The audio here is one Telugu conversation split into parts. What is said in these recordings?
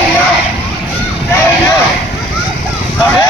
Hey, yo! Hey, yo!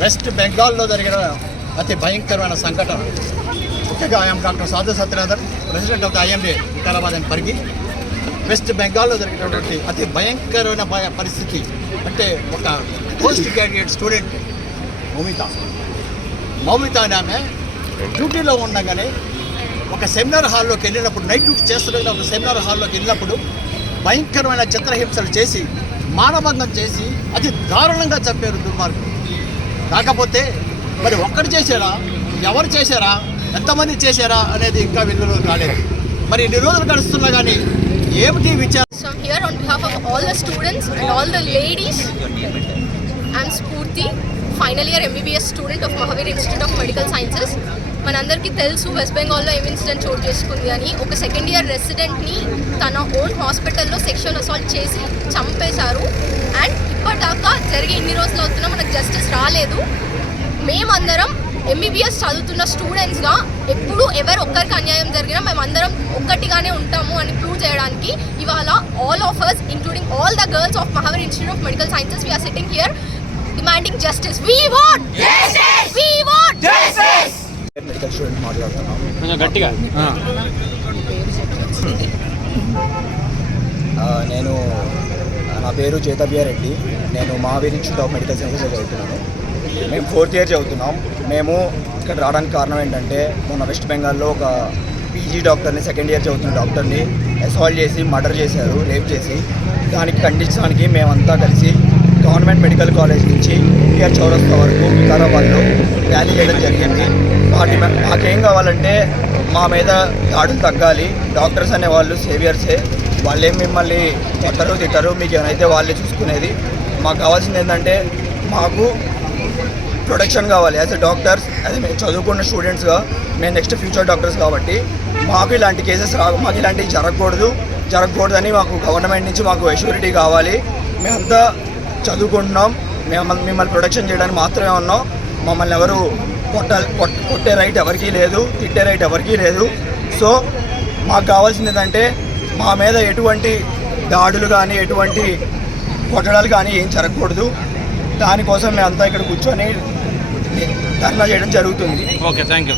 West బెంగాల్లో జరిగిన అతి భయంకరమైన సంఘటన. ముఖ్యంగా I'm doctor Sadhu Satyanathan president of the IMA Vikarabad అని పరిగి. వెస్ట్ బెంగాల్లో జరిగినటువంటి అతి భయంకరమైన పరిస్థితి అంటే ఒక post graduate student Moumita. Moumita అని ఆమె డ్యూటీలో ఉండగానే ఒక సెమినార్ హాల్లోకి వెళ్ళినప్పుడు నైట్ డ్యూటీ చేస్తున్న ఒక సెమినార్ హాల్లోకి వెళ్ళినప్పుడు భయంకరమైన చిత్రహింసలు చేసి మానభంగం చేసి అతి దారుణంగా చంపారు దుర్మార్గులు. కాకపోతే మరి ఒక్కడు చేశారా? ఎవరు చేశారా? ఎంతమంది చేశారా? అనేది ఇంకా వెలుగులో రాలేదు. మరి ఇన్ని రోజులు గడుస్తున్నా కానీ ఏమిటి విచారణ So I'm here on behalf of all the students and all the ladies. I'm Spurti, final year MBBS student of Mahavir Institute of Medical మనందరికీ తెలుసు వెస్ట్ బెంగాల్లో ఏం ఇన్సిడెంట్ చోటు చేసుకుంది అని. ఒక సెకండ్ ఇయర్ రెసిడెంట్ని తన ఓన్ హాస్పిటల్లో సెక్షువల్ అసాల్ట్ చేసి చంపేశారు. ఇప్పటిదాకా జరిగే ఇన్ని రోజులు అవుతున్నా మనకు జస్టిస్ రాలేదు. మేమందరం ఎంబీబీఎస్ చదువుతున్న స్టూడెంట్స్గా ఎప్పుడు ఎవరు ఒక్కరికి అన్యాయం జరిగినా మేమందరం ఒక్కటిగానే ఉంటాము అని ప్రూవ్ చేయడానికి ఇవాళ all of us including all the girls of Mahavir institute of medical sciences we are sitting here demanding justice we want justice we want justice medical student మాట్లాడుతున్నాం కొంచెం గట్టిగా. ఆ, నేను నా పేరు చేతబియా రెడ్డి. నేను Mahavir institute of medical sciences చదువుతున్నాను. మేము ఫోర్త్ ఇయర్ చదువుతున్నాం. మేము ఇక్కడ రావడానికి కారణం ఏంటంటే మొన్న వెస్ట్ బెంగాల్లో ఒక పీజీ డాక్టర్ని సెకండ్ ఇయర్ చదువుతున్న డాక్టర్ని అసాల్ట్ చేసి మర్డర్ చేశారు రేప్ చేసి. దానికి ఖండించడానికి మేమంతా కలిసి గవర్నమెంట్ మెడికల్ కాలేజ్ నుంచి పిఆర్ చౌరస్తా వరకు వికారాబాద్లో ర్యాలీ చేయడం జరిగింది. వాటి మాకేం కావాలంటే మా మీద దాడులు తగ్గాలి. డాక్టర్స్ అనే వాళ్ళు సేవియర్సే. వాళ్ళేం మిమ్మల్ని కొట్టరు తిట్టరు మీకు ఏమైతే వాళ్ళే చూసుకునేది మాకు కావాల్సింది ఏంటంటే మాకు ప్రొటెక్షన్ కావాలి. యాజ్ ఎ డాక్టర్స్ అదే మేము చదువుకున్న స్టూడెంట్స్గా మేము నెక్స్ట్ ఫ్యూచర్ డాక్టర్స్ కాబట్టి మాకు ఇలాంటి కేసెస్ రా మాకు ఇలాంటివి జరగకూడదు జరగకూడదని మాకు గవర్నమెంట్ నుంచి మాకు ఎష్యూరిటీ కావాలి. మేమంతా చదువుకుంటున్నాం మేము మిమ్మల్ని ప్రొటెక్షన్ చేయడానికి మాత్రమే ఉన్నాం. మమ్మల్ని ఎవరు కొట్ట కొట్టే రైట్ ఎవరికీ లేదు తిట్టే రైట్ ఎవరికీ లేదు. సో మాకు కావాల్సింది ఏంటంటే మా మీద ఎటువంటి దాడులు కానీ ఎటువంటి కొట్టడాలు కానీ ఏం జరగకూడదు. దానికోసం మేమంతా ఇక్కడ కూర్చొని ధర్నా చేయడం జరుగుతుంది. Okay thank you